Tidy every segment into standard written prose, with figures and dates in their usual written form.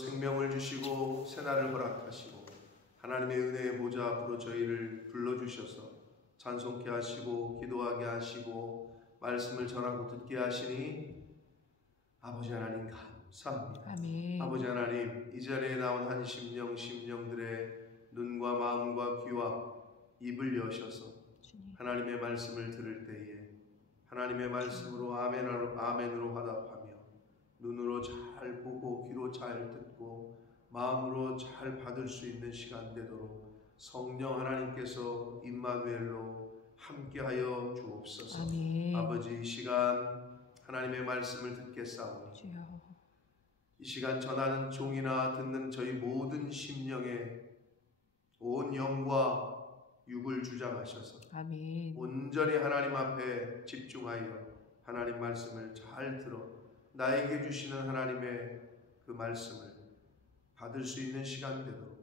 생명을 주시고 새날을 허락하시고 하나님의 은혜의 보좌 앞으로 저희를 불러주셔서 찬송케 하시고 기도하게 하시고 말씀을 전하고 듣게 하시니 아버지 하나님 감사합니다. 아멘. 아버지 하나님, 이 자리에 나온 한 심령들의 눈과 마음과 귀와 입을 여셔서 하나님의 말씀을 들을 때에 하나님의 말씀으로 아멘으로 화답하며 눈으로 잘 보고 귀로 잘 듣고 마음으로 잘 받을 수 있는 시간 되도록 성령 하나님께서 임마누엘로 함께하여 주옵소서. 아멘. 아버지, 이 시간 하나님의 말씀을 듣겠사오니 이 시간 전하는 종이나 듣는 저희 모든 심령에 온 영과 육을 주장하셔서 아멘. 온전히 하나님 앞에 집중하여 하나님 말씀을 잘 들어 나에게 주시는 하나님의 그 말씀을 받을 수 있는 시간 되도록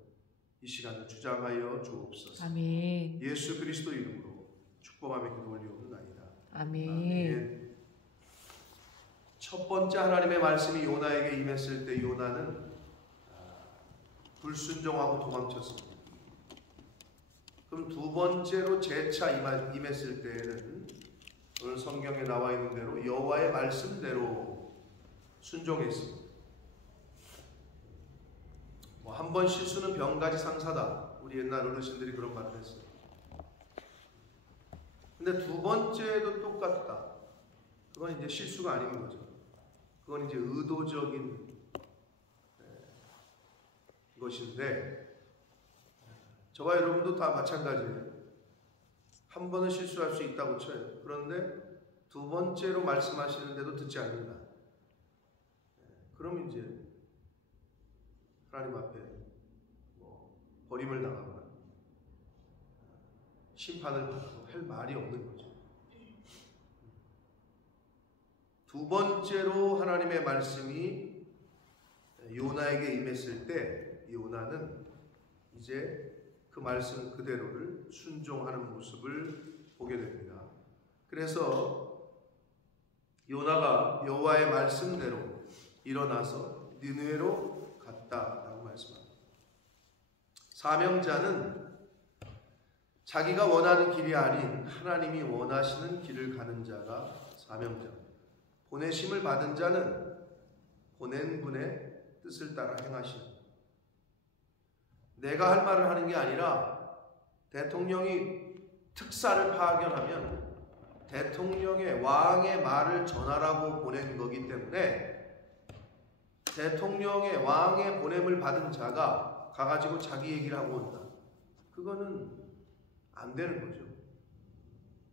이 시간을 주장하여 주옵소서. 아멘. 예수 그리스도 이름으로 축복하며 기도 올리옵나이다. 아멘. 아멘. 첫 번째 하나님의 말씀이 요나에게 임했을 때 요나는 불순종하고 도망쳤습니다. 그럼 두 번째로 재차 임했을 때에는 오늘 성경에 나와 있는 대로 여호와의 말씀대로 순종했습니다. 한 번 실수는 병가지 상사다. 우리 옛날 어르신들이 그런 말을 했어요. 근데 두 번째도 똑같다. 그건 이제 실수가 아닌 거죠. 그건 이제 의도적인 것인데 저와 여러분도 다 마찬가지예요. 한 번은 실수할 수 있다고 쳐요. 그런데 두 번째로 말씀하시는데도 듣지 않는다. 그럼 이제 하나님 앞에 버림을 당하거나 심판을 받고 할 말이 없는 거죠. 두 번째로 하나님의 말씀이 요나에게 임했을 때 요나는 이제 그 말씀 그대로를 순종하는 모습을 보게 됩니다. 그래서 요나가 여호와의 말씀대로 일어나서 니느웨로 갔다라고 말씀합니다. 사명자는 자기가 원하는 길이 아닌 하나님이 원하시는 길을 가는 자가 사명자입니다. 보내심을 받은 자는 보낸 분의 뜻을 따라 행하시는, 내가 할 말을 하는 게 아니라 대통령이 특사를 파견하면 대통령의 왕의 말을 전하라고 보낸 거기 때문에 대통령의 왕의 보냄을 받은 자가 가가지고 자기 얘기를 하고 온다. 그거는 안 되는 거죠.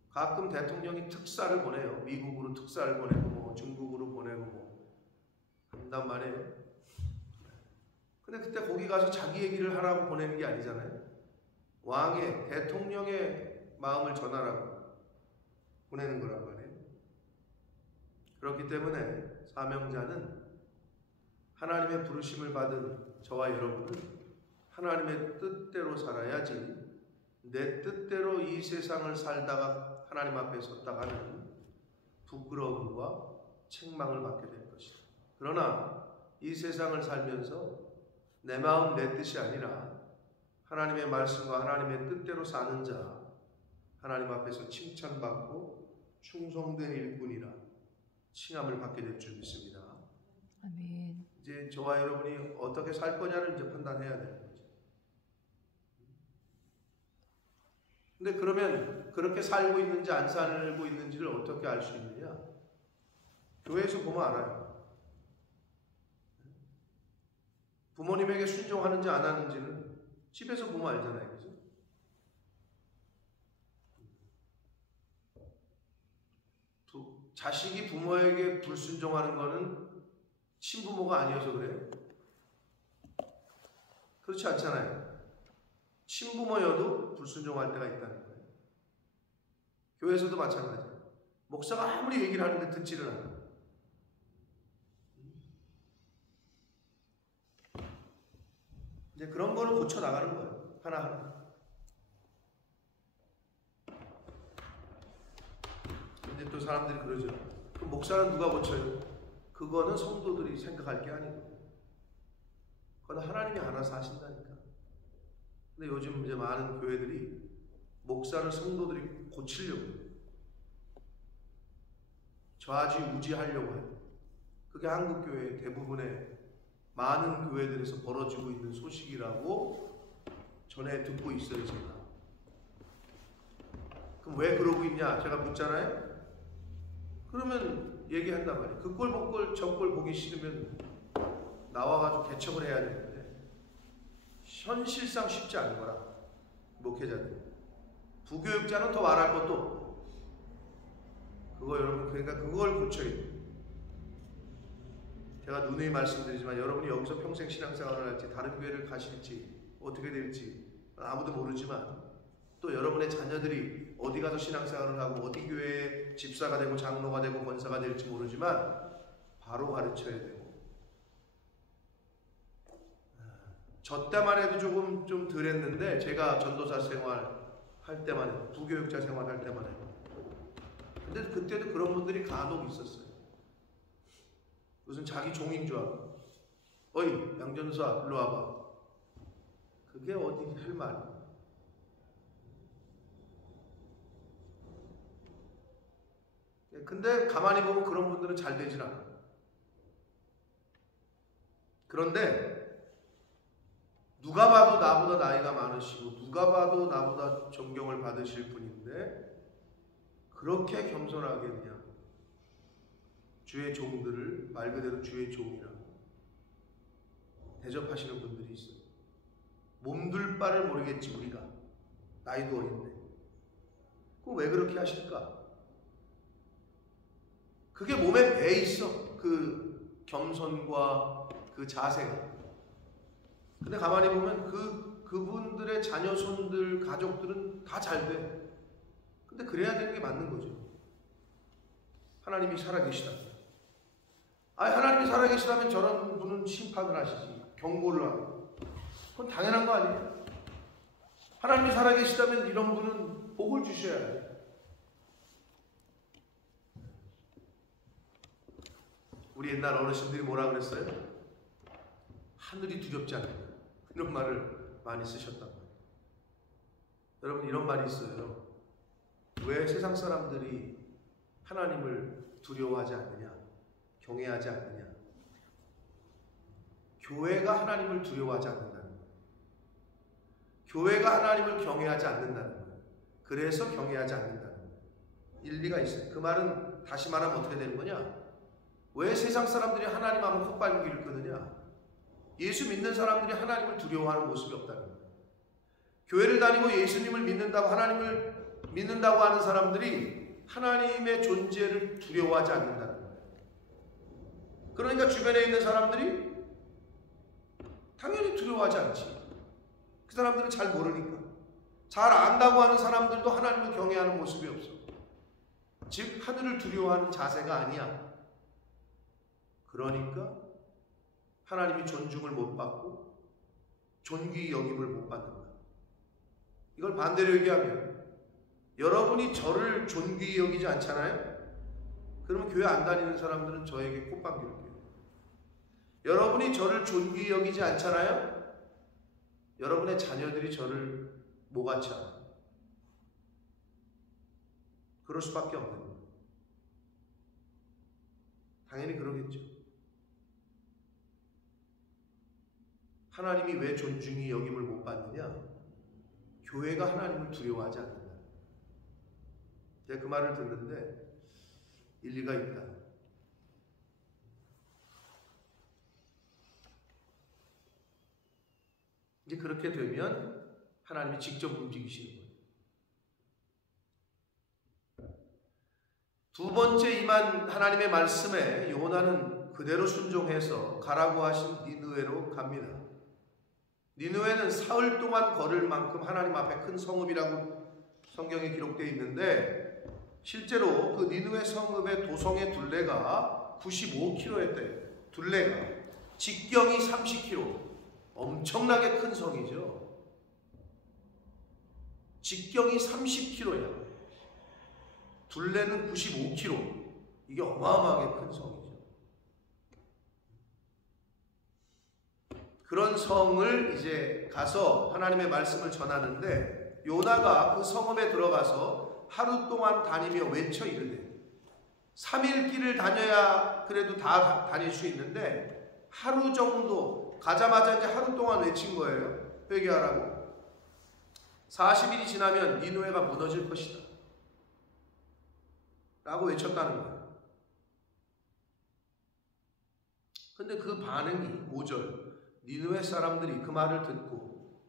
가끔 대통령이 특사를 보내요. 미국으로 특사를 보내고 중국으로 보내고 한단 말이에요. 근데 그때 거기 가서 자기 얘기를 하라고 보내는 게 아니잖아요. 왕의 대통령의 마음을 전하라고 보내는 거란 말이에요. 그렇기 때문에 사명자는 하나님의 부르심을 받은 저와 여러분은 하나님의 뜻대로 살아야지 내 뜻대로 이 세상을 살다가 하나님 앞에 섰다가는 부끄러움과 책망을 받게 될 것이다. 그러나 이 세상을 살면서 내 마음 내 뜻이 아니라 하나님의 말씀과 하나님의 뜻대로 사는 자, 하나님 앞에서 칭찬받고 충성된 일꾼이라 칭함을 받게 될 줄 믿습니다. 아멘. 이제 저와 여러분이 어떻게 살 거냐를 이제 판단해야 되는 거죠. 근데 그러면 그렇게 살고 있는지 안 살고 있는지를 어떻게 알 수 있느냐? 교회에서 보면 알아요. 부모님에게 순종하는지 안 하는지는 집에서 보면 알잖아요. 그죠? 자식이 부모에게 불순종하는 거는 친부모가 아니어서 그래요. 그렇지 않잖아요. 친부모여도 불순종할 때가 있다는 거예요. 교회에서도 마찬가지예요. 목사가 아무리 얘기를 하는데 듣지를 않아요. 이제 그런 거를 고쳐 나가는 거예요. 하나하나. 근데 또 사람들이 그러죠. 그럼 목사는 누가 고쳐요? 그거는 성도들이 생각할 게 아니고 그건 하나님이 알아서 하신다니까. 근데 요즘 이제 많은 교회들이 목사를 성도들이 고치려고 해요. 좌지우지하려고 해요. 그게 한국 교회 대부분의 많은 교회들에서 벌어지고 있는 소식이라고 전에 듣고 있어요, 제가. 그럼 왜 그러고 있냐? 제가 묻잖아요. 그러면 얘기한단 말이에요. 그 꼴 볼 꼴, 저 꼴 보기 싫으면 나와가지고 개척을 해야 되는데 현실상 쉽지 않은 거라. 목회자들. 부교육자는 더 말할 것도 없고. 그거 여러분, 그러니까 그걸 고쳐야 돼요. 제가 누누이 말씀드리지만 여러분이 여기서 평생 신앙생활을 할지 다른 교회를 가실지 어떻게 될지 아무도 모르지만 또 여러분의 자녀들이 어디 가서 신앙생활을 하고 어디 교회에 집사가 되고 장로가 되고 권사가 될지 모르지만 바로 가르쳐야 되고. 저 때만 해도 좀 덜 했는데 제가 전도사 생활 할 때만 해도 부교육자 생활 할 때만 해도 근데 그때도 그런 분들이 간혹 있었어요. 무슨 자기 종인 줄 알고 어이 양전사 일로 와봐. 그게 어디 할 말이야. 근데 가만히 보면 그런 분들은 잘 되질 않아. 그런데 누가 봐도 나보다 나이가 많으시고 누가 봐도 나보다 존경을 받으실 분인데 그렇게 겸손하게 그냥 주의 종들을 말 그대로 주의 종이라고 대접하시는 분들이 있어요. 몸둘 바를 모르겠지 우리가. 나이도 어린데. 그거 왜 그렇게 하실까? 그게 몸에 배 있어. 그 겸손과 그 자세가. 근데 가만히 보면 그분들의 자녀손들, 가족들은 다 잘 돼. 근데 그래야 되는 게 맞는 거죠. 하나님이 살아계시다면. 하나님이 살아계시다면 저런 분은 심판을 하시지. 경고를 하고. 그건 당연한 거 아니에요? 하나님이 살아계시다면 이런 분은 복을 주셔야 돼. 우리 옛날 어르신들이 뭐라 그랬어요? 하늘이 두렵지 않는다. 이런 말을 많이 쓰셨단 말이에요. 여러분 이런 말이 있어요. 왜 세상 사람들이 하나님을 두려워하지 않느냐? 경외하지 않느냐? 교회가 하나님을 두려워하지 않는다는 거예요. 교회가 하나님을 경외하지 않는다는 거예요. 그래서 경외하지 않는다는 거예요. 일리가 있어요. 그 말은 다시 말하면 어떻게 되는 거냐? 왜 세상 사람들이 하나님 하면 콧발기를 끄느냐? 예수 믿는 사람들이 하나님을 두려워하는 모습이 없다는 거예요. 교회를 다니고 예수님을 믿는다고 하나님을 믿는다고 하는 사람들이 하나님의 존재를 두려워하지 않는다는 거예요. 그러니까 주변에 있는 사람들이 당연히 두려워하지 않지. 그 사람들은 잘 모르니까. 잘 안다고 하는 사람들도 하나님을 경외하는 모습이 없어. 즉 하늘을 두려워하는 자세가 아니야. 그러니까 하나님이 존중을 못 받고 존귀 여김을 못 받는다. 이걸 반대로 얘기하면 여러분이 저를 존귀 여기지 않잖아요? 그러면 교회 안 다니는 사람들은 저에게 콧방귀를 껴요. 여러분이 저를 존귀 여기지 않잖아요? 여러분의 자녀들이 저를 모가치 않아요. 그럴 수밖에 없는 거예요. 당연히 그러겠죠. 하나님이 왜 존중이 여김을 못 받느냐? 교회가 하나님을 두려워하지 않는다. 제가 그 말을 듣는데 일리가 있다. 이제 그렇게 되면 하나님이 직접 움직이시는 거예요. 두 번째 임한 하나님의 말씀에 요나는 그대로 순종해서 가라고 하신 니느웨로 갑니다. 니느웨는 사흘 동안 걸을 만큼 하나님 앞에 큰 성읍이라고 성경에 기록되어 있는데 실제로 그 니느웨 성읍의 도성의 둘레가 95km였대요. 둘레가. 직경이 30km. 엄청나게 큰 성이죠. 직경이 30km야. 둘레는 95km. 이게 어마어마하게 큰 성이죠. 그런 성을 이제 가서 하나님의 말씀을 전하는데 요나가 그 성읍에 들어가서 하루 동안 다니며 외쳐 이르되 3일 길을 다녀야 그래도 다 다닐 수 있는데 하루 정도 가자마자 이제 하루 동안 외친 거예요. 회개하라고. 40일이 지나면 니느웨가 무너질 것이다 라고 외쳤다는 거예요. 근데 그 반응이 5절 니느웨 사람들이 그 말을 듣고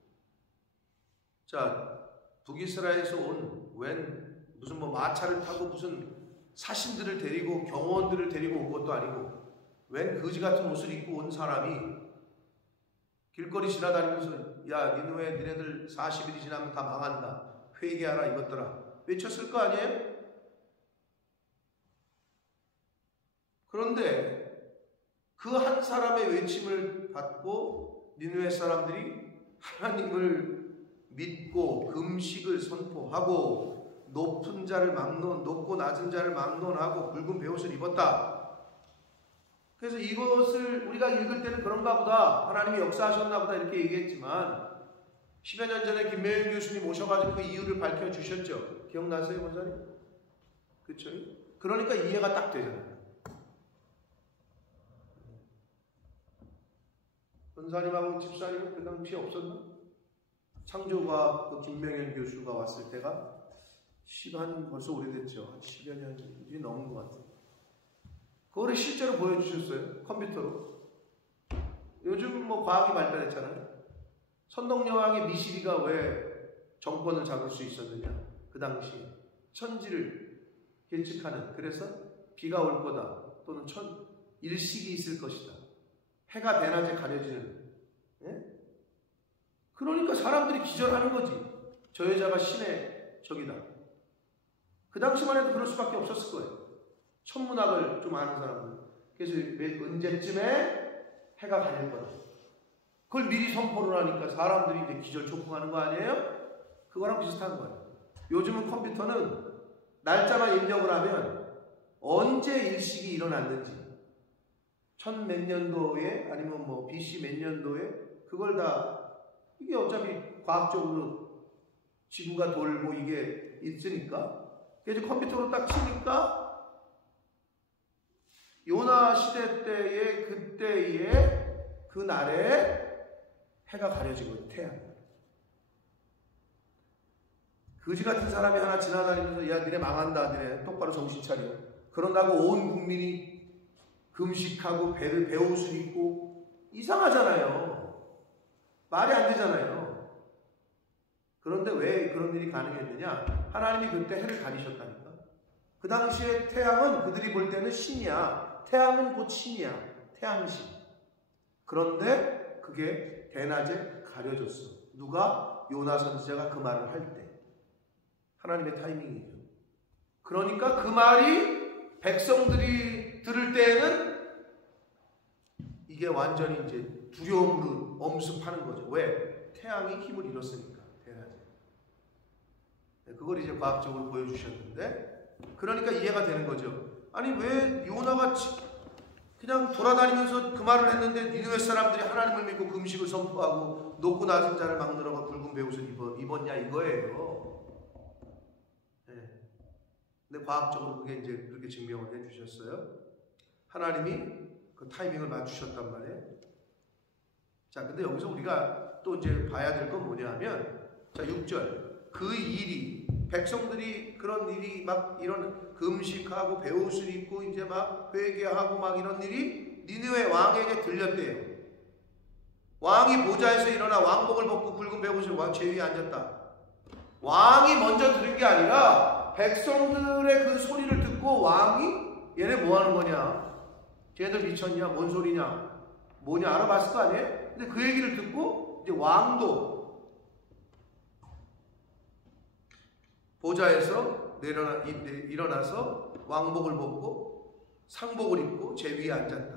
자 북이스라엘에서 온 웬 무슨 뭐 마차를 타고 무슨 사신들을 데리고 경호원들을 데리고 온 것도 아니고 웬 거지 같은 옷을 입고 온 사람이 길거리 지나다니면서 야 니느웨 니네들 40일이 지나면 다 망한다 회개하라 이것들아 외쳤을 거 아니에요? 그런데 그 한 사람의 외침을 받고 니느웨 사람들이 하나님을 믿고 금식을 선포하고 높은 자를 높고 낮은 자를 막론하고 붉은 베옷을 입었다. 그래서 이것을 우리가 읽을 때는 그런가 보다 하나님이 역사하셨나 보다 이렇게 얘기했지만 10여 년 전에 김명윤 교수님 오셔가지고 그 이유를 밝혀주셨죠. 기억나세요 권사님? 그렇죠? 그러니까 이해가 딱 되잖아요. 권사님하고 집사님은 그 당시에 없었나? 창조과학 그 김명현 교수가 왔을 때가 시간 벌써 오래됐죠. 한 10여 년이 넘은 것 같아요. 그거를 실제로 보여주셨어요. 컴퓨터로. 요즘 뭐 과학이 발달했잖아요. 선덕여왕의 미시리가 왜 정권을 잡을 수 있었느냐. 그 당시에 천지를 예측하는 그래서 비가 올 거다 또는 일식이 있을 것이다. 해가 대낮에 가려지는. 예? 그러니까 사람들이 기절하는 거지. 저 여자가 신의 적이다. 그 당시만 해도 그럴 수밖에 없었을 거예요. 천문학을 좀 아는 사람들. 그래서 언제쯤에 해가 가릴 거다. 그걸 미리 선포를 하니까 사람들이 이제 기절초풍하는 거 아니에요? 그거랑 비슷한 거예요. 요즘은 컴퓨터는 날짜만 입력을 하면 언제 일식이 일어났는지 천 몇 년도에 아니면 뭐 BC 몇 년도에 그걸 다 이게 어차피 과학적으로 지구가 돌고 이게 있으니까 그래서 컴퓨터로 딱 치니까 요나 시대 때의 그때의 그 날에 해가 가려지고 태양 거지 같은 사람이 하나 지나다니면서 야 니네 망한다 니네 똑바로 정신 차려 그런다고 온 국민이 금식하고 베옷을 입고 이상하잖아요. 말이 안 되잖아요. 그런데 왜 그런 일이 가능했느냐? 하나님이 그때 해를 가리셨다니까. 그 당시에 태양은 그들이 볼 때는 신이야. 태양은 곧 신이야. 태양신. 그런데 그게 대낮에 가려졌어. 누가? 요나 선지자가 그 말을 할 때. 하나님의 타이밍이죠. 그러니까 그 말이 백성들이 들을 때에는 이게 완전히 이제 두려움으로 엄습하는 거죠. 왜? 태양이 힘을 잃었으니까 대낮에. 그걸 이제 과학적으로 보여주셨는데 그러니까 이해가 되는 거죠. 아니 왜 요나가 그냥 돌아다니면서 그 말을 했는데 니느웨 사람들이 하나님을 믿고 금식을 선포하고 높고 낮은 자를 막느라고 붉은 베옷을 입었냐 이거예요. 네. 근데 과학적으로 그게 이제 그렇게 증명을 해주셨어요. 하나님이 그 타이밍을 맞추셨단 말이에요. 자, 근데 여기서 우리가 또 이제 봐야 될 건 뭐냐면, 자, 6절. 그 일이, 백성들이 그런 일이 막 이런 금식하고 베옷을 입고 이제 막 회개하고 막 이런 일이 니느웨 왕에게 들렸대요. 왕이 보좌에서 일어나 왕복을 벗고 굵은 베옷을 제 위에 앉았다. 왕이 먼저 들은 게 아니라 백성들의 그 소리를 듣고 왕이 얘네 뭐 하는 거냐? 쟤들 미쳤냐? 뭔 소리냐? 뭐냐? 알아봤을 거 아니에요? 근데 그 얘기를 듣고 이제 왕도 보좌에서 일어나서 왕복을 벗고 상복을 입고 제 위에 앉았다.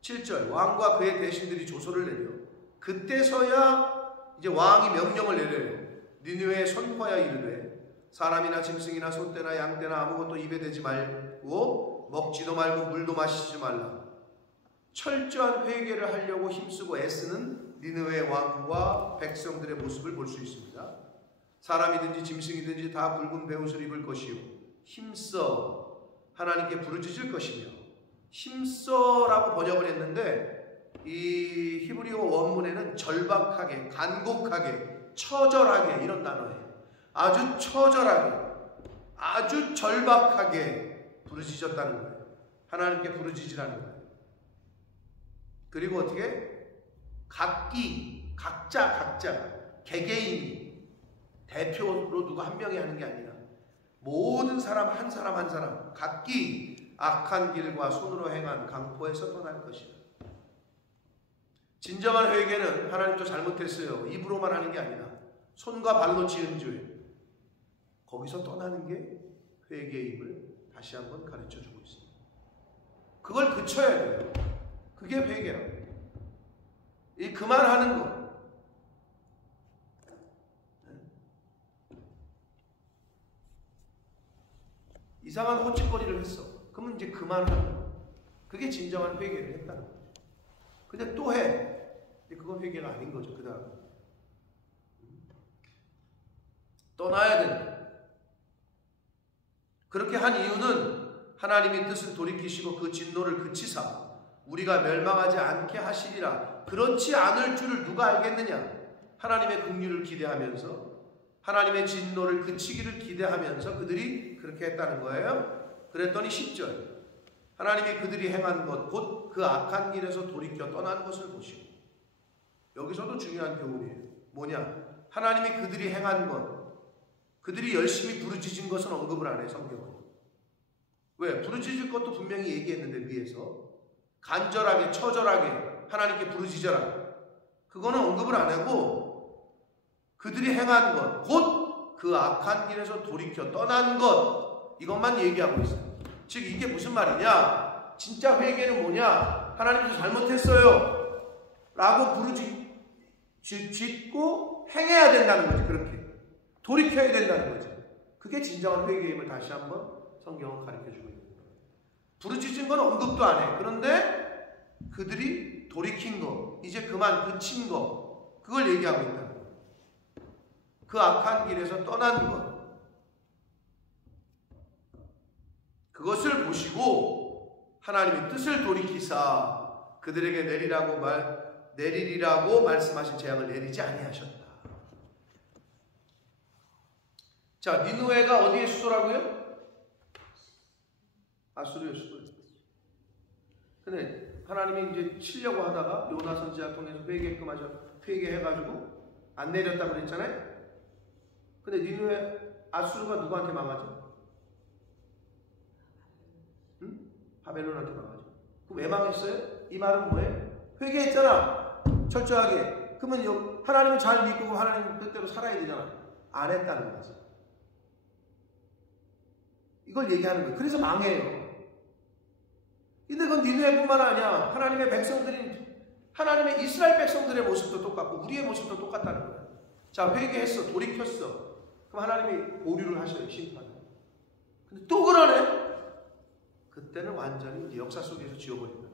7절 왕과 그의 대신들이 조소를 내려 그때서야 이제 왕이 명령을 내려요. 니느웨에 선포하여 이르되 사람이나 짐승이나 소떼나 양떼나 아무것도 입에 대지 말고 먹지도 말고 물도 마시지 말라. 철저한 회개를 하려고 힘쓰고 애쓰는 니느웨 왕과 백성들의 모습을 볼 수 있습니다. 사람이든지 짐승이든지 다 붉은 베옷을 입을 것이요 힘써 하나님께 부르짖을 것이며, 힘써라고 번역을 했는데 이 히브리어 원문에는 절박하게, 간곡하게, 처절하게 이런 단어예요. 아주 처절하게, 아주 절박하게 부르짖었다는 거예요. 하나님께 부르짖으라는 거예요. 그리고 어떻게? 각자 개개인이, 대표로 누가 한 명이 하는 게 아니라 모든 사람 한 사람 각기 악한 길과 손으로 행한 강포에서 떠날 것이다. 진정한 회개는 하나님도 잘못했어요, 입으로만 하는 게 아니라 손과 발로 지은 죄, 거기서 떠나는 게 회개임을 다시 한번 가르쳐주고 있습니다. 그걸 그쳐야 돼요. 그게 회개라고. 이 그만하는 거. 이상한 호칭거리를 했어. 그러면 이제 그만하는 거. 그게 진정한 회개를 했다는 거. 근데 또 해. 근데 그건 회개가 아닌 거죠. 그 다음에 떠나야 된다. 그렇게 한 이유는 하나님의 뜻을 돌이키시고 그 진노를 그치사 우리가 멸망하지 않게 하시리라. 그렇지 않을 줄을 누가 알겠느냐. 하나님의 긍휼을 기대하면서, 하나님의 진노를 그치기를 기대하면서 그들이 그렇게 했다는 거예요. 그랬더니 10절, 하나님이 그들이 행한 것 곧 그 악한 길에서 돌이켜 떠난 것을 보시고, 여기서도 중요한 교훈이에요. 뭐냐? 하나님이 그들이 행한 것, 그들이 열심히 부르짖은 것은 언급을 안 해, 성경은. 왜? 부르짖을 것도 분명히 얘기했는데 위에서 간절하게, 처절하게 하나님께 부르짖어라, 그거는 언급을 안 하고 그들이 행한 것 곧 그 악한 길에서 돌이켜 떠난 것, 이것만 얘기하고 있어요. 즉 이게 무슨 말이냐? 진짜 회개는 뭐냐? 하나님도 잘못했어요 라고 부르짖고 행해야 된다는 거지. 그렇게 돌이켜야 된다는 거지. 그게 진정한 회개임을 다시 한번 성경은 가르쳐주고 있는 거예요. 부르짖은 건 언급도 안 해. 그런데 그들이 돌이킨 거, 이제 그만 그친 거, 그걸 얘기하고 있다는 거예요. 그 악한 길에서 떠난 것, 그것을 보시고 하나님의 뜻을 돌이키사 그들에게 내리리라고 말씀하신 재앙을 내리지 아니하셨다. 자, 니느웨가 어디의 수도라고요? 아수르의 수도. 근데 하나님이 이제 치려고 하다가 요나 선지자 통해서 회개해가지고 안 내렸다고 그랬잖아요. 근데 니느웨, 아수르가 누구한테 망하죠? 응? 바벨론한테 망하죠. 그럼 왜 망했어요? 이 말은 뭐예요? 회개했잖아, 철저하게. 그러면 하나님은 잘 믿고 하나님 뜻대로 살아야 되잖아. 안 했다는 거지. 이걸 얘기하는 거예요. 그래서 망해요. 근데 그건 니느웨뿐만 아니야. 하나님의 백성들인, 하나님의 이스라엘 백성들의 모습도 똑같고 우리의 모습도 똑같다는 거야. 자, 회개했어, 돌이켰어. 그럼 하나님이 보류를 하셔요, 심판을. 근데 또 그러네? 그때는 완전히 이제 역사 속에서 지워버린다.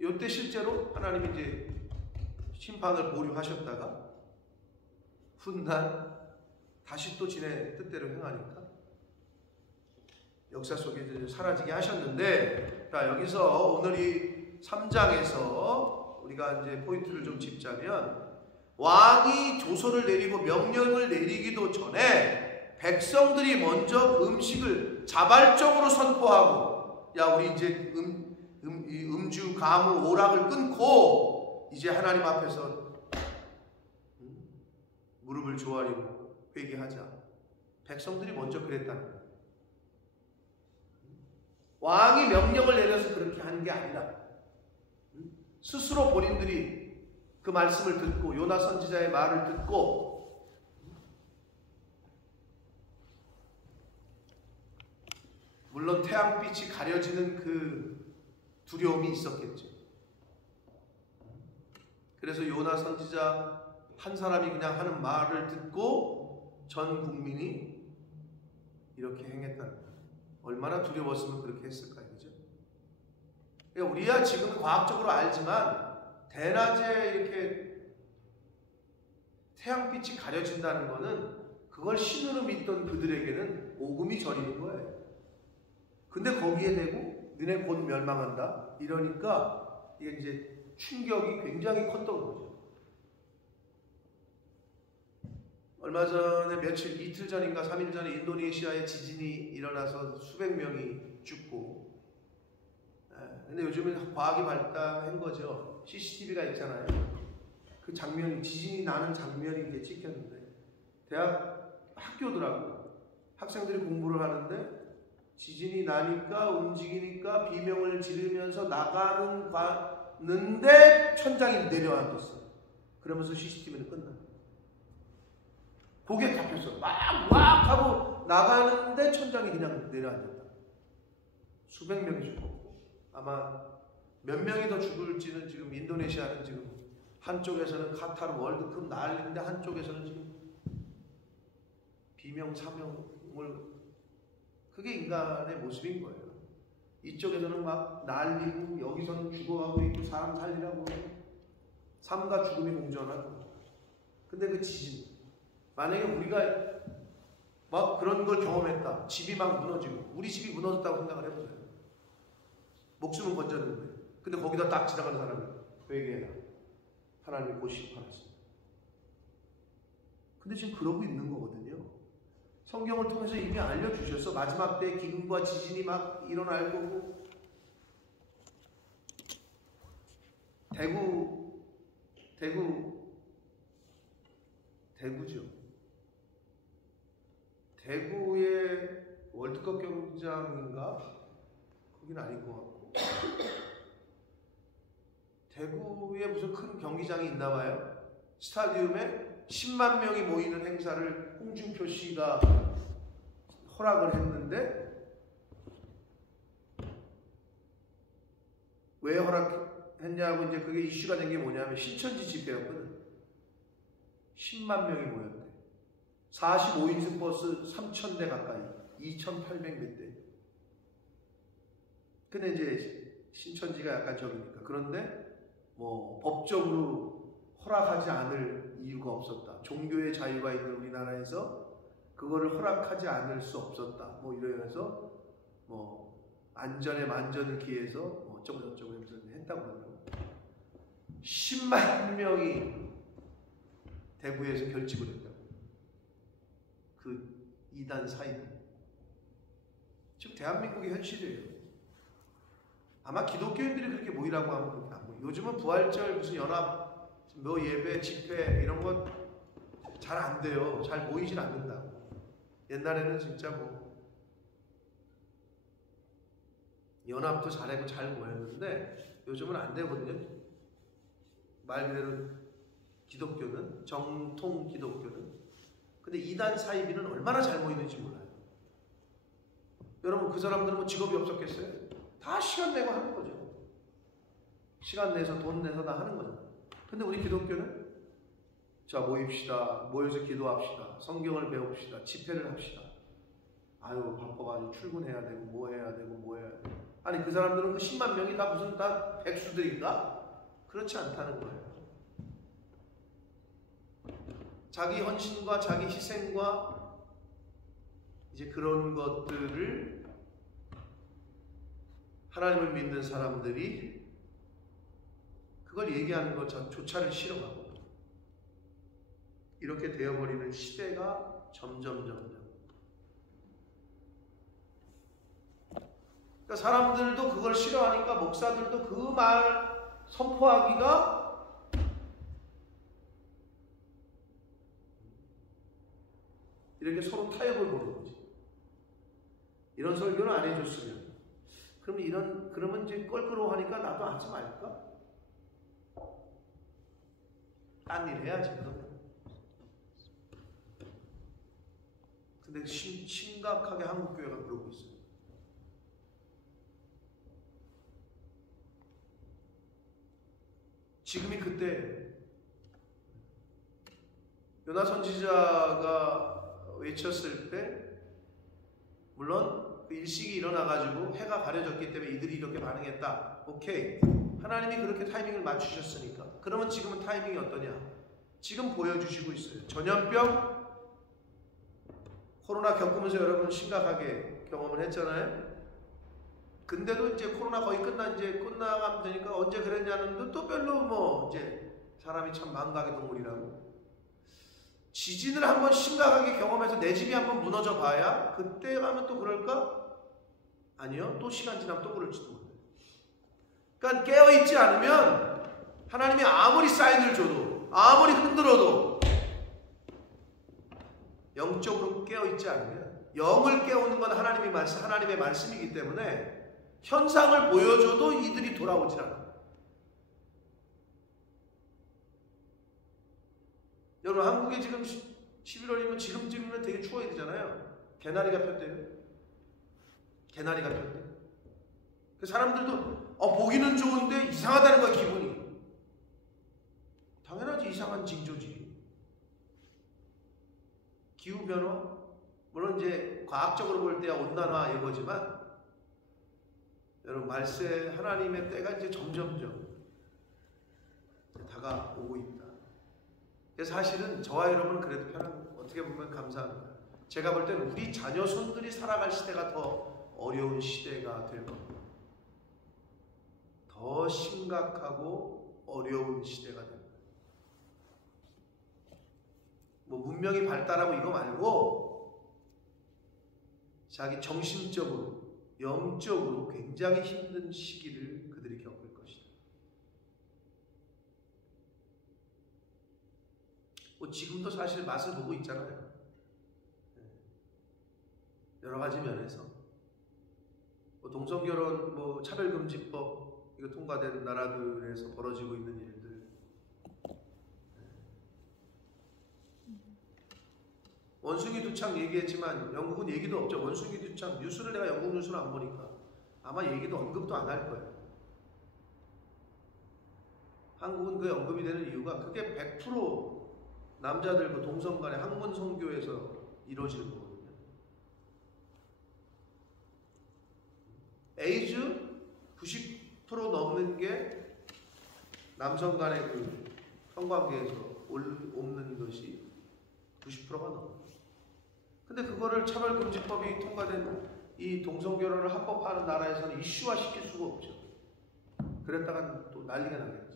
이때 실제로 하나님이 이제 심판을 보류하셨다가 훗날 다시 또 지네 뜻대로 행하니까 역사 속에서 사라지게 하셨는데, 자, 여기서 오늘 이 3장에서 우리가 이제 포인트를 좀 짚자면, 왕이 조서를 내리고 명령을 내리기도 전에 백성들이 먼저 음식을 자발적으로 선포하고, 야, 우리 이제 음주, 가무, 오락을 끊고 이제 하나님 앞에서 무릎을 조아리고 회개하자. 백성들이 먼저 그랬다는 거예요. 왕이 명령을 내려서 그렇게 하는 게 아니라 스스로 본인들이 그 말씀을 듣고 요나 선지자의 말을 듣고 물론 태양빛이 가려지는 그 두려움이 있었겠죠. 그래서 요나 선지자 한 사람이 그냥 하는 말을 듣고 전 국민이 이렇게 행했다는 거예요. 얼마나 두려웠으면 그렇게 했을까요? 그죠? 그러니까 우리야 지금 과학적으로 알지만 대낮에 이렇게 태양빛이 가려진다는 거는 그걸 신으로 믿던 그들에게는 오금이 저리는 거예요. 근데 거기에 대고 너네 곧 멸망한다 이러니까 이게 이제 충격이 굉장히 컸던 거죠. 얼마 전에 이틀 전인가 3일 전에 인도네시아에 지진이 일어나서 수백 명이 죽고, 근데 요즘은 과학이 발달한 거죠. CCTV가 있잖아요. 그 장면이, 지진이 나는 장면이 이제 찍혔는데, 학교더라고. 학생들이 공부를 하는데 지진이 나니까 움직이니까 비명을 지르면서 나가는데 천장이 내려앉았어. 그러면서 CCTV는 끝나. 고개 잡혔어. 막 하고 나가는데 천장이 그냥 내려앉았다. 수백 명이 죽었고, 아마 몇 명이 더 죽을지는 지금 인도네시아는 지금 한쪽에서는 카타르 월드컵 난리인데 한쪽에서는 지금 비명 사명을, 그게 인간의 모습인 거예요. 이쪽에서는 막 난리고 여기서는 죽어가고 있고 사람 살리라고 삶과 죽음이 공존하고. 근데 그 지진, 만약에 우리가 막 그런 걸 경험했다. 집이 막 무너지고 우리 집이 무너졌다고 생각을 해보세요. 목숨은 건졌는데 근데 거기다 딱 지나가는 사람이 회개해라. 하나님이 곧 심판하십니다. 근데 지금 그러고 있는 거거든요. 성경을 통해서 이미 알려주셔서 마지막 때 기근과 지진이 막 일어날 거고, 대구죠. 대구의 월드컵 경기장인가? 거긴 아닌 것 같고, 대구에 무슨 큰 경기장이 있나 봐요. 스타디움에 10만 명이 모이는 행사를 홍준표 씨가 허락을 했는데, 왜 허락했냐고 이제 그게 이슈가 된 게 뭐냐면 신천지 집회였거든. 10만 명이 모였대. 45인승 버스 3,000대 가까이, 2,800몇 대. 근데 이제 신천지가 약간 저기니까. 그런데 뭐 법적으로 허락하지 않을 이유가 없었다. 종교의 자유가 있는 우리나라에서 그거를 허락하지 않을 수 없었다. 뭐 이러면서 뭐 안전에 만전을 기해서 뭐 어쩌고저쩌고 하면서 했다고 그러더라고요. 10만 명이 대구에서 결집을 했다고. 그 이단 사이비. 지금 대한민국의 현실이에요. 아마 기독교인들이 그렇게 모이라고 하면 그렇게 안 모여. 요즘은 부활절 무슨 연합 뭐 예배 집회 이런 거 잘 안 돼요. 잘 모이질 않는다고. 옛날에는 진짜 뭐 연합도 잘하고 잘 모였는데 요즘은 안 되거든요. 말 그대로 기독교는, 정통 기독교는. 근데 이단 사이비는 얼마나 잘 모이는지 몰라요. 여러분, 그 사람들은 뭐 직업이 없었겠어요? 다 시간 내고 하는 거죠. 시간 내서 돈 내서 다 하는 거잖아요. 근데 우리 기독교는 자, 모입시다. 모여서 기도합시다. 성경을 배웁시다. 집회를 합시다. 아유, 바빠가지고 출근해야 되고 뭐 해야 되고 뭐 해야 되고. 아니, 그 사람들은 그 10만 명이 다 무슨 다 백수들인가? 그렇지 않다는 거예요. 자기 헌신과 자기 희생과 이제 그런 것들을 하나님을 믿는 사람들이 그걸 얘기하는 것조차를 싫어하고 이렇게 되어버리는 시대가 점점. 그러니까 사람들도 그걸 싫어하니까 목사들도 그 말 선포하기가 이렇게 서로 타협을 보는 거지. 이런 설교는 안 해줬으면. 그러면 이제 껄끄러워하니까 나도 하지 말까? 딴 일 해야지, 그러면. 근데 심각하게 한국교회가 그러고 있어요. 지금이 그때 요나 선지자가 외쳤을 때, 물론 그 일식이 일어나가지고 해가 가려졌기 때문에 이들이 이렇게 반응했다. 오케이. 하나님이 그렇게 타이밍을 맞추셨으니까. 그러면 지금은 타이밍이 어떠냐? 지금 보여주시고 있어요. 전염병, 코로나 겪으면서 여러분 심각하게 경험을 했잖아요. 근데도 이제 코로나 거의 끝나가면 되니까 언제 그랬냐는 또 별로 이제 사람이 참 망각의 동물이라고. 지진을 한번 심각하게 경험해서 내 집이 한번 무너져 봐야 그때 가면 또 그럴까? 아니요. 또 시간 지나면 또 그럴지도 몰라요. 그러니까 깨어있지 않으면 하나님이 아무리 사인을 줘도 아무리 흔들어도 영적으로 깨어있지 않으면 영을 깨우는 건 하나님의 말씀이기 때문에 현상을 보여줘도 이들이 돌아오질 않아요. 여러분 한국에 지금 11월이면 지금쯤이면 되게 추워야 되잖아요. 개나리가 폈대요. 개나리가 폈대요. 사람들도 보기는 좋은데 이상하다는 거야 기분이. 당연하지. 이상한 징조지. 기후변화 물론 이제 과학적으로 볼 때야 온난화 이거지만 여러분 말세 하나님의 때가 이제 점점점 다가오고 있다. 그래서 사실은 저와 여러분은 그래도 어떻게 보면 감사합니다. 제가 볼 때는 우리 자녀 손들이 살아갈 시대가 더 어려운 시대가 될 겁니다. 더 심각하고 어려운 시대가 됩니다. 문명이 발달하고 이거 말고 자기 정신적으로 영적으로 굉장히 힘든 시기를 그들이 겪을 것이다. 지금도 사실 맛을 보고 있잖아요. 여러 가지 면에서 동성결혼 차별금지법 이거 통과된 나라들에서 벌어지고 있는 일들, 원숭이 두창 얘기했지만 영국은 얘기도 없죠. 원숭이 두창 뉴스를 내가 영국 뉴스를 안 보니까 아마 얘기도 언급도 안 할 거예요. 한국은 그 언급이 되는 이유가 그게 100% 남자들 동성 간의 학문 성교에서 이루어지는 거거든요. 에이즈 90% 넘는 게 남성 간의 그 성관계에서 옮는 것이 90%가 넘어요. 근데 그거를 차별금지법이 통과된 이 동성결혼을 합법화하는 나라에서는 이슈화 시킬 수가 없죠. 그랬다간 또 난리가 나겠죠.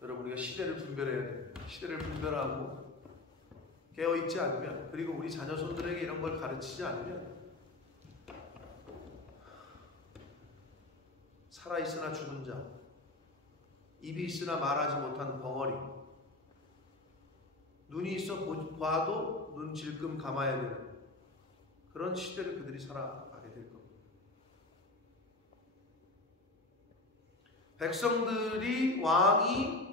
여러분 우리가 시대를 분별해야 돼요. 시대를 분별하고 깨어있지 않으면, 그리고 우리 자녀 손들에게 이런 걸 가르치지 않으면 살아있으나 죽은 자, 입이 있으나 말하지 못하는 벙어리, 눈이 있어 봐도 눈 질끔 감아야 되는 그런 시대를 그들이 살아가게 될 겁니다. 백성들이 왕이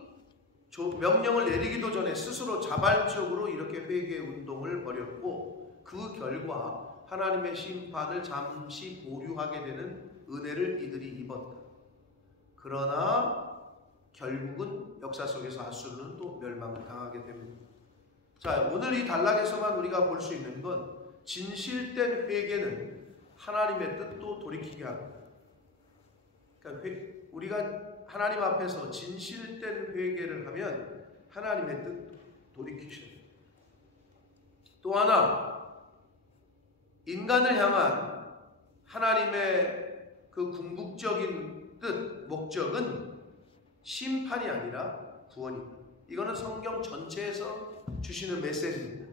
명령을 내리기도 전에 스스로 자발적으로 이렇게 회개 운동을 벌였고, 그 결과 하나님의 심판을 잠시 보류하게 되는 은혜를 이들이 입었다. 그러나 결국은 역사 속에서 아수르는 또 멸망을 당하게 됩니다. 자, 오늘 이 단락에서만 우리가 볼 수 있는 건 진실된 회개는 하나님의 뜻도 돌이키게 합니다. 그러니까 우리가 하나님 앞에서 진실된 회개를 하면 하나님의 뜻도 돌이키셔야 돼요. 또 하나, 인간을 향한 하나님의 그 궁극적인 뜻, 목적은 심판이 아니라 구원입니다. 이거는 성경 전체에서 주시는 메시지입니다.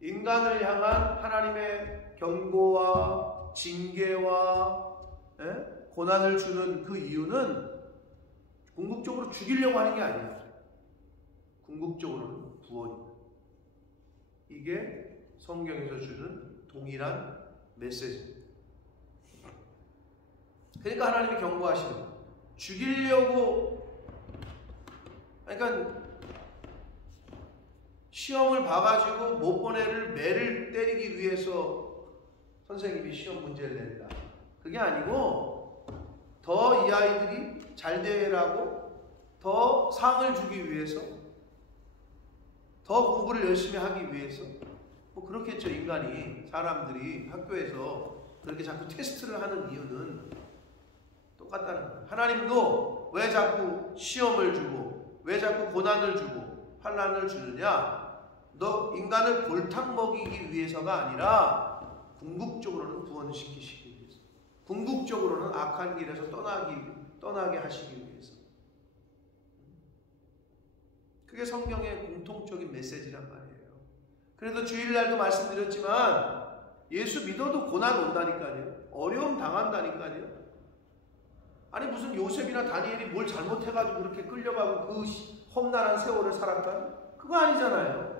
인간을 향한 하나님의 경고와 징계와 고난을 주는 그 이유는 궁극적으로 죽이려고 하는 게 아니에요. 궁극적으로는 구원입니다. 이게 성경에서 주는 동일한 메시지입니다. 그러니까 하나님이 경고하시는 거예요. 죽이려고, 그러니까 시험을 봐가지고 못 본 애를 매를 때리기 위해서 선생님이 시험 문제를 낸다. 그게 아니고 더 이 아이들이 잘 되라고 더 상을 주기 위해서, 더 공부를 열심히 하기 위해서 뭐 그렇겠죠. 인간이, 사람들이 학교에서 그렇게 자꾸 테스트를 하는 이유는 똑같다는 거예요. 하나님도 왜 자꾸 시험을 주고 왜 자꾸 고난을 주고 환난을 주느냐? 너 인간을 골탕 먹이기 위해서가 아니라 궁극적으로는 구원시키시기 위해서, 궁극적으로는 악한 길에서 떠나게 하시기 위해서. 그게 성경의 공통적인 메시지란 말이에요. 그래서 주일날도 말씀드렸지만 예수 믿어도 고난 온다니까요. 어려움 당한다니까요. 아니 무슨 요셉이나 다니엘이 뭘 잘못해가지고 그렇게 끌려가고 그 험난한 세월을 살았다? 그거 아니잖아요.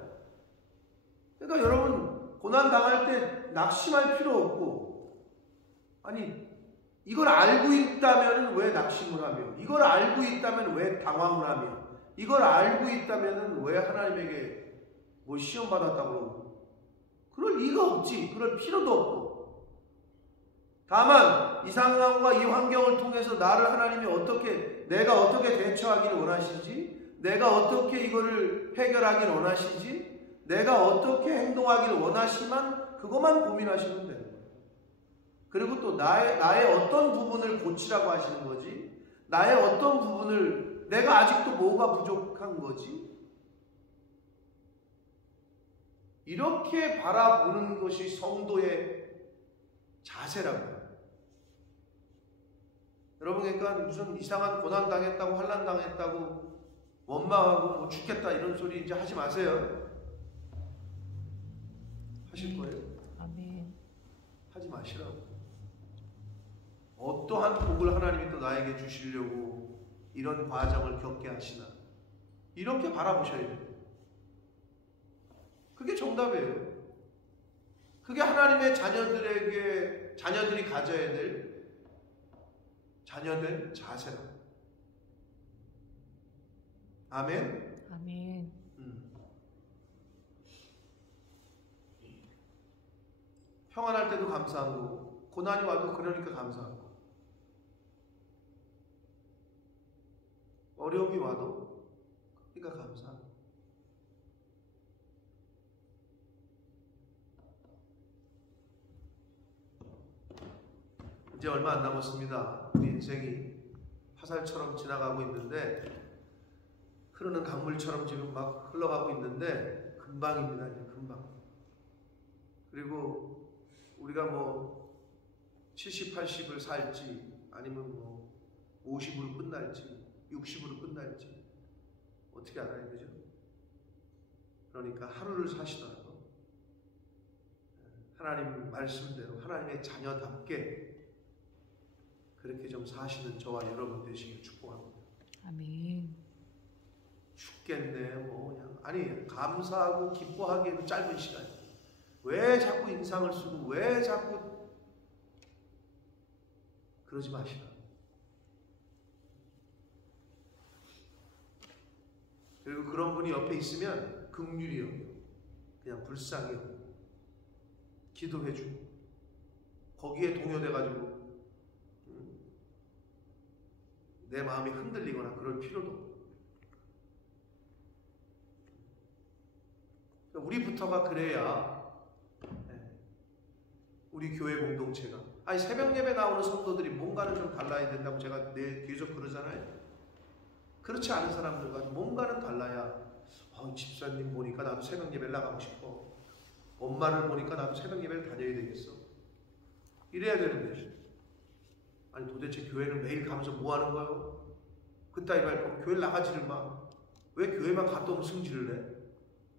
그러니까 여러분 고난 당할 때 낙심할 필요 없고, 아니 이걸 알고 있다면 왜 낙심을 하며, 이걸 알고 있다면 왜 당황을 하며, 이걸 알고 있다면 왜 하나님에게 뭐 시험 받았다고 그러고, 그럴 리가 없지. 그럴 필요도 없고. 다만 이 상황과 이 환경을 통해서 나를 하나님이 내가 어떻게 대처하기를 원하시지, 내가 어떻게 이거를 해결하기를 원하시지, 내가 어떻게 행동하기를 원하시만 그것만 고민하시면 되는 거예요. 그리고 또 나의 어떤 부분을 고치라고 하시는 거지, 나의 어떤 부분을, 내가 아직도 뭐가 부족한 거지, 이렇게 바라보는 것이 성도의 자세라고요. 여러분, 그러니까 무슨 이상한 고난 당했다고, 환난 당했다고 원망하고 뭐 죽겠다 이런 소리 이제 하지 마세요. 하실 거예요? 아멘. 하지 마시라고. 어떠한 복을 하나님이 또 나에게 주시려고 이런 과정을 겪게 하시나, 이렇게 바라보셔야 돼요. 그게 정답이에요. 그게 하나님의 자녀들이 가져야 될 자녀된 자세라고. 아멘. 아멘. 평안할 때도 감사한 거고, 고난이 와도 그러니까 감사한 거고, 어려움이 와도 그러니까 감사한 거고. 이제 얼마 안 남았습니다. 우리 인생이 화살처럼 지나가고 있는데, 흐르는 강물처럼 지금 막 흘러가고 있는데 금방입니다. 이제 금방. 그리고 우리가 뭐 70, 80을 살지, 아니면 뭐 50으로 끝날지, 60으로 끝날지 어떻게 알아야 되죠? 그러니까 하루를 사시더라도 하나님 말씀대로 하나님의 자녀답게 그렇게 좀 사시는 저와 여러분 되시길 축복합니다. 아멘. 죽겠네 뭐 그냥, 아니 감사하고 기뻐하기에는 짧은 시간이에요. 왜 자꾸 인상을 쓰고 왜 자꾸 그러지 마시라. 그리고 그런 분이 옆에 있으면 긍휼이요, 그냥 불쌍히요, 기도해주고 거기에 동요돼가지고 내 마음이 흔들리거나 그럴 필요도 없고, 우리부터가 그래야 우리 교회 공동체가, 아니 새벽 예배 나오는 성도들이 뭔가는 좀 달라야 된다고 제가 계속 그러잖아요. 그렇지 않은 사람들과 뭔가는 달라야, 집사님 보니까 나도 새벽 예배를 나가고 싶어, 엄마를 보니까 나도 새벽 예배를 다녀야 되겠어, 이래야 되는데, 아니 도대체 교회를 매일 가면서 뭐 하는 거예요? 그따위 말 거면 교회를 나가지를 마. 왜 교회만 갔다 오면 승질을 내?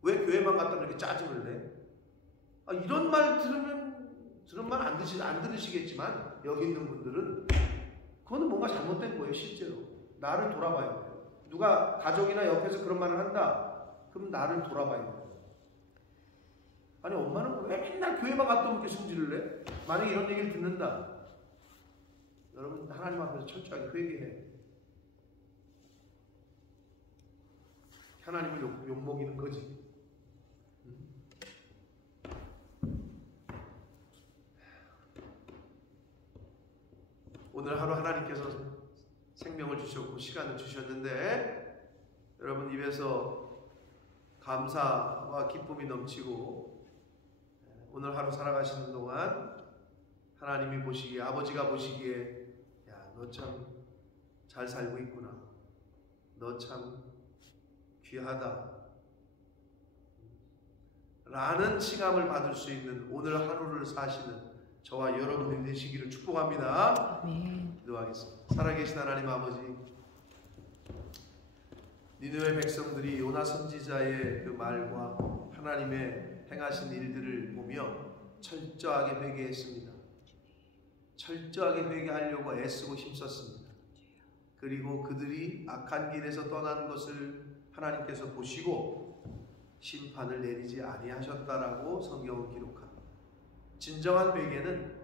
왜 교회만 갔다 오면 이렇게 짜증을 내? 이런 말 들은 말 안 들으시겠지만 여기 있는 분들은 그거는 뭔가 잘못된 거예요. 실제로 나를 돌아봐야 돼요. 누가 가족이나 옆에서 그런 말을 한다, 그럼 나를 돌아봐야 돼요. 아니 엄마는 왜 맨날 교회만 갔다 오면 이렇게 승질을 내? 만약에 이런 얘기를 듣는다, 여러분 하나님 앞에서 철저하게 회개해. 하나님을 욕먹이는 거지. 오늘 하루 하나님께서 생명을 주셨고 시간을 주셨는데, 여러분 입에서 감사와 기쁨이 넘치고 오늘 하루 살아가시는 동안 하나님이 보시기에, 아버지가 보시기에, 야, 너 참 잘 살고 있구나. 너 참 귀하다. 라는 칭함을 받을 수 있는 오늘 하루를 사시는 저와 여러분이 되시기를 축복합니다. 아멘. 기도하겠습니다. 살아계신 하나님 아버지, 니느웨 백성들이 요나 선지자의 그 말과 하나님의 행하신 일들을 보며 철저하게 회개했습니다. 철저하게 회개하려고 애쓰고 힘썼습니다. 그리고 그들이 악한 길에서 떠난 것을 하나님께서 보시고 심판을 내리지 아니하셨다라고 성경은 기록합니다. 진정한 회개는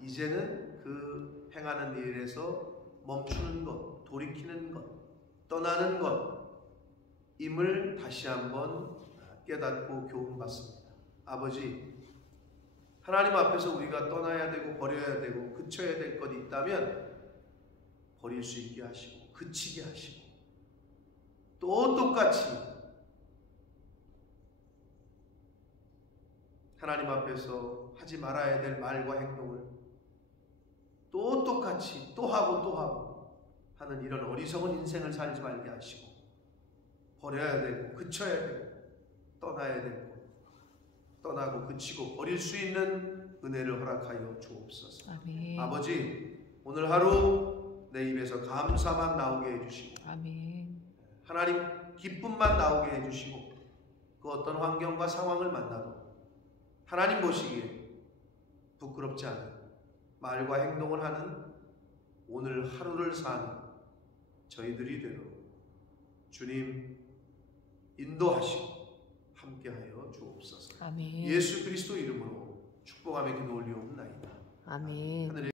이제는 그 행하는 일에서 멈추는 것, 돌이키는 것, 떠나는 것임을 다시 한번 깨닫고 교훈받습니다. 아버지, 하나님 앞에서 우리가 떠나야 되고 버려야 되고 그쳐야 될 것이 있다면 버릴 수 있게 하시고 그치게 하시고 또 똑같이 하나님 앞에서 하지 말아야 될 말과 행동을 또 똑같이 또 하고 하는 이런 어리석은 인생을 살지 말게 하시고 버려야 되고 그쳐야 되고 떠나야 되고 떠나고 그치고 버릴 수 있는 은혜를 허락하여 주옵소서. 아멘. 아버지, 오늘 하루 내 입에서 감사만 나오게 해주시고 아멘. 하나님 기쁨만 나오게 해주시고 그 어떤 환경과 상황을 만나도 하나님 보시기에 부끄럽지 않은 말과 행동을 하는 오늘 하루를 사는 저희들이 되도록 주님 인도하시고 함께하여 주옵소서. 아멘. 예수 그리스도 이름으로 축복하며 기도 올리옵나이다. 아멘. 하늘의